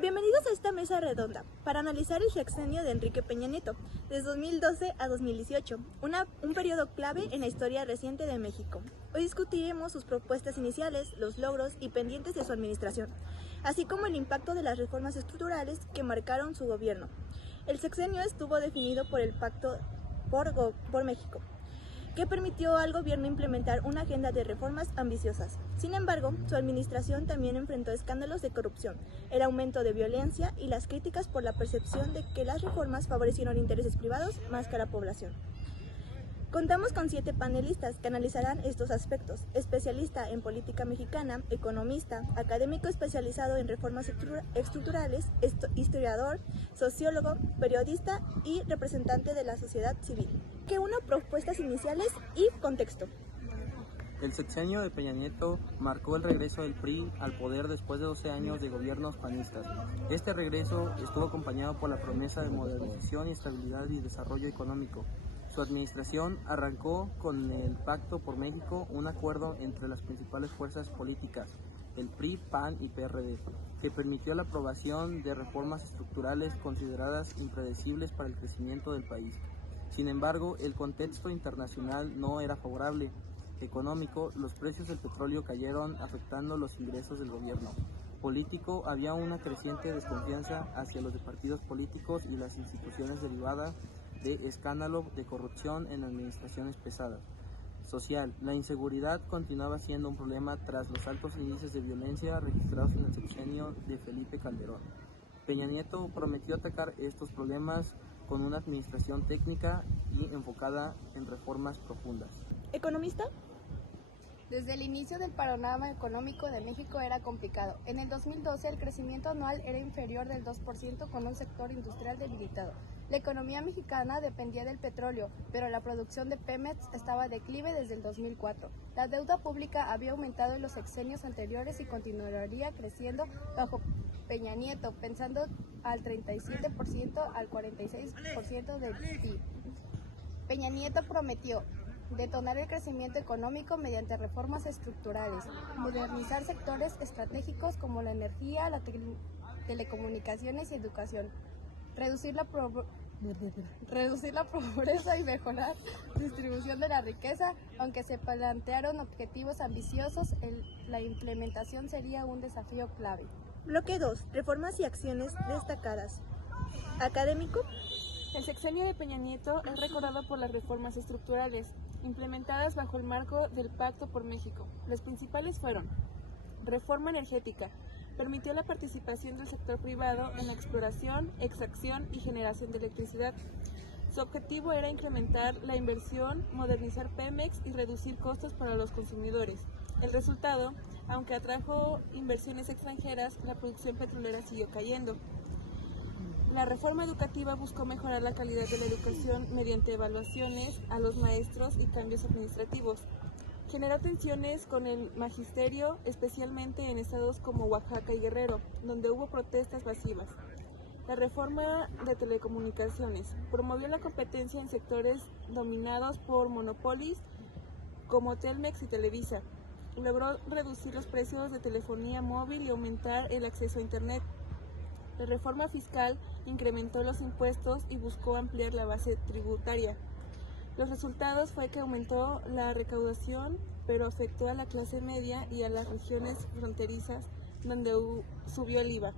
Bienvenidos a esta mesa redonda para analizar el sexenio de Enrique Peña Nieto, desde 2012 a 2018, un periodo clave en la historia reciente de México. Hoy discutiremos sus propuestas iniciales, los logros y pendientes de su administración, así como el impacto de las reformas estructurales que marcaron su gobierno. El sexenio estuvo definido por el Pacto por México, que permitió al gobierno implementar una agenda de reformas ambiciosas. Sin embargo, su administración también enfrentó escándalos de corrupción, el aumento de violencia y las críticas por la percepción de que las reformas favorecieron intereses privados más que a la población. Contamos con 7 panelistas que analizarán estos aspectos: especialista en política mexicana, economista, académico especializado en reformas estructurales, historiador, sociólogo, periodista y representante de la sociedad civil. Que una propuestas iniciales y contexto. El sexenio de Peña Nieto marcó el regreso del PRI al poder después de 12 años de gobiernos panistas. Este regreso estuvo acompañado por la promesa de modernización y estabilidad y desarrollo económico. Su administración arrancó con el Pacto por México, un acuerdo entre las principales fuerzas políticas, el PRI, PAN y PRD, que permitió la aprobación de reformas estructurales consideradas impredecibles para el crecimiento del país. Sin embargo, el contexto internacional no era favorable. Económico, los precios del petróleo cayeron, afectando los ingresos del gobierno. Político, había una creciente desconfianza hacia los partidos políticos y las instituciones derivadas de escándalo de corrupción en administraciones pesadas. Social, la inseguridad continuaba siendo un problema tras los altos índices de violencia registrados en el sexenio de Felipe Calderón. Peña Nieto prometió atacar estos problemas con una administración técnica y enfocada en reformas profundas. ¿Economista? Desde el inicio del panorama económico de México era complicado. En el 2012 el crecimiento anual era inferior del 2% con un sector industrial debilitado. La economía mexicana dependía del petróleo, pero la producción de Pemex estaba a declive desde el 2004. La deuda pública había aumentado en los sexenios anteriores y continuaría creciendo bajo Peña Nieto, pensando al 37% al 46% del PIB. Peña Nieto prometió detonar el crecimiento económico mediante reformas estructurales, modernizar sectores estratégicos como la energía, la telecomunicaciones y educación, reducir la pobreza y mejorar la distribución de la riqueza. Aunque se plantearon objetivos ambiciosos, la implementación sería un desafío clave. Bloque 2. Reformas y acciones destacadas. Académico. El sexenio de Peña Nieto es recordado por las reformas estructurales implementadas bajo el marco del Pacto por México. Las principales fueron: reforma energética, permitió la participación del sector privado en la exploración, extracción y generación de electricidad. Su objetivo era incrementar la inversión, modernizar Pemex y reducir costos para los consumidores. El resultado, aunque atrajo inversiones extranjeras, la producción petrolera siguió cayendo. La reforma educativa buscó mejorar la calidad de la educación mediante evaluaciones a los maestros y cambios administrativos. Generó tensiones con el magisterio, especialmente en estados como Oaxaca y Guerrero, donde hubo protestas masivas. La reforma de telecomunicaciones promovió la competencia en sectores dominados por monopolios como Telmex y Televisa. Logró reducir los precios de telefonía móvil y aumentar el acceso a Internet. La reforma fiscal incrementó los impuestos y buscó ampliar la base tributaria. Los resultados fue que aumentó la recaudación, pero afectó a la clase media y a las regiones fronterizas, donde subió el IVA.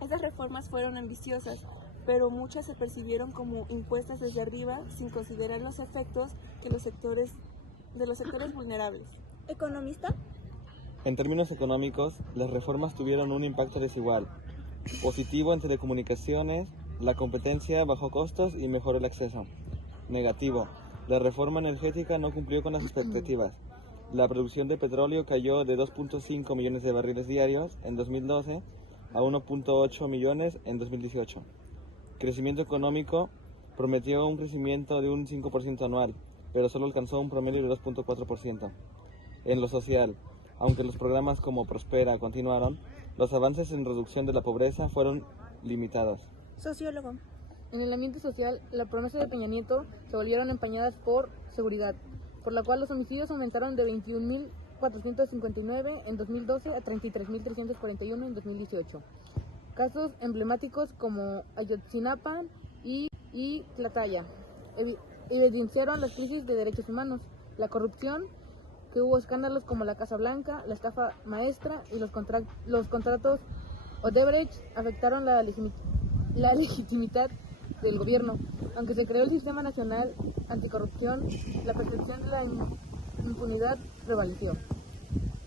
Estas reformas fueron ambiciosas, pero muchas se percibieron como impuestas desde arriba, sin considerar los efectos de los sectores vulnerables. ¿Economista? En términos económicos, las reformas tuvieron un impacto desigual. Positivo en telecomunicaciones, la competencia bajó costos y mejoró el acceso. Negativo, la reforma energética no cumplió con las expectativas. La producción de petróleo cayó de 2.5 millones de barriles diarios en 2012 a 1.8 millones en 2018. Crecimiento económico, prometió un crecimiento de un 5% anual, pero solo alcanzó un promedio de 2.4%. En lo social, aunque los programas como Prospera continuaron, los avances en reducción de la pobreza fueron limitados. Sociólogo. En el ambiente social, las promesas de Peña Nieto se volvieron empañadas por seguridad, por la cual los homicidios aumentaron de 21.459 en 2012 a 33.341 en 2018. Casos emblemáticos como Ayotzinapa y Tlaxcala evidenciaron las crisis de derechos humanos, la corrupción, que hubo escándalos como la Casa Blanca, la estafa maestra y los contratos Odebrecht afectaron la legitimidad del gobierno. Aunque se creó el Sistema Nacional Anticorrupción, la percepción de la impunidad prevaleció.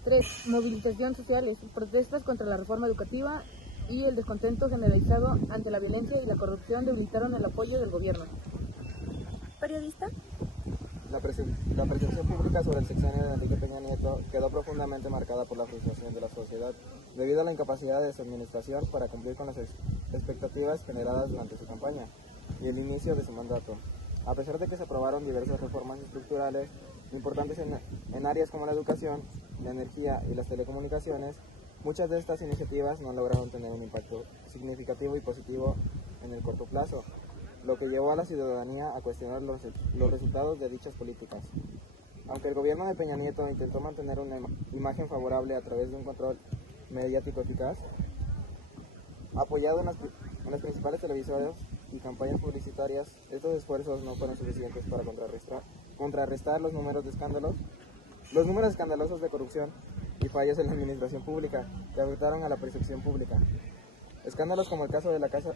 3. Movilizaciones sociales, protestas contra la reforma educativa y el descontento generalizado ante la violencia y la corrupción debilitaron el apoyo del gobierno. Periodista. La percepción pública sobre el sexenio de Enrique Peña Nieto quedó profundamente marcada por la frustración de la sociedad debido a la incapacidad de su administración para cumplir con las expectativas generadas durante su campaña y el inicio de su mandato. A pesar de que se aprobaron diversas reformas estructurales importantes en áreas como la educación, la energía y las telecomunicaciones, muchas de estas iniciativas no lograron tener un impacto significativo y positivo en el corto plazo, lo que llevó a la ciudadanía a cuestionar los resultados de dichas políticas. Aunque el gobierno de Peña Nieto intentó mantener una imagen favorable a través de un control mediático eficaz, apoyado en las principales televisoras y campañas publicitarias, estos esfuerzos no fueron suficientes para contrarrestar los números escandalosos de corrupción y fallos en la administración pública que afectaron a la percepción pública. Escándalos como el caso de la Casa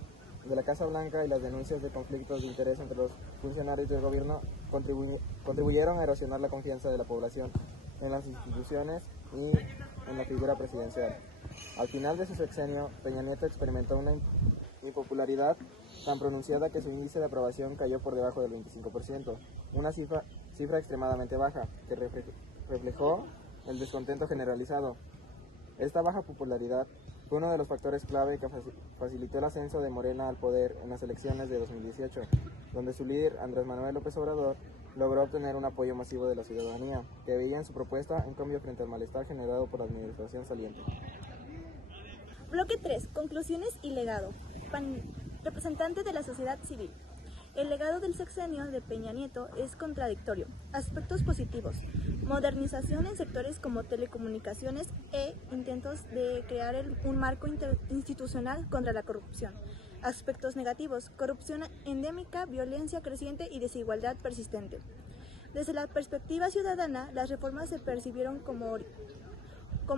Blanca y las denuncias de conflictos de interés entre los funcionarios del gobierno contribuyeron a erosionar la confianza de la población en las instituciones y en la figura presidencial. Al final de su sexenio, Peña Nieto experimentó una impopularidad tan pronunciada que su índice de aprobación cayó por debajo del 25%, una cifra extremadamente baja que reflejó el descontento generalizado. Esta baja popularidad fue uno de los factores clave que facilitó el ascenso de Morena al poder en las elecciones de 2018, donde su líder, Andrés Manuel López Obrador, logró obtener un apoyo masivo de la ciudadanía, que veía en su propuesta un cambio frente al malestar generado por la administración saliente. Bloque 3. Conclusiones y legado. Representante de la sociedad civil. El legado del sexenio de Peña Nieto es contradictorio. Aspectos positivos: modernización en sectores como telecomunicaciones e intentos de crear un marco institucional contra la corrupción. Aspectos negativos: corrupción endémica, violencia creciente y desigualdad persistente. Desde la perspectiva ciudadana, las reformas se percibieron como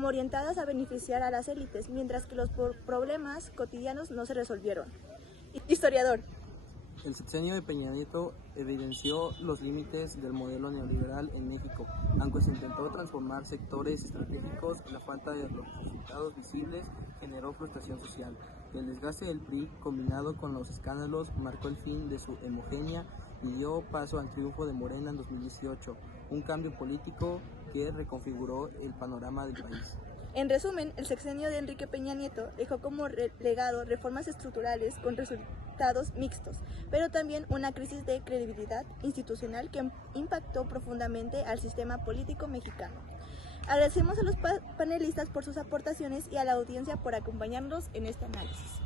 orientadas a beneficiar a las élites, mientras que los problemas cotidianos no se resolvieron. Historiador. El sexenio de Peña Nieto evidenció los límites del modelo neoliberal en México. Aunque se intentó transformar sectores estratégicos, la falta de resultados visibles generó frustración social. El desgaste del PRI, combinado con los escándalos, marcó el fin de su homogénea y dio paso al triunfo de Morena en 2018, un cambio político que reconfiguró el panorama del país. En resumen, el sexenio de Enrique Peña Nieto dejó como legado reformas estructurales con resultados mixtos, pero también una crisis de credibilidad institucional que impactó profundamente al sistema político mexicano. Agradecemos a los panelistas por sus aportaciones y a la audiencia por acompañarnos en este análisis.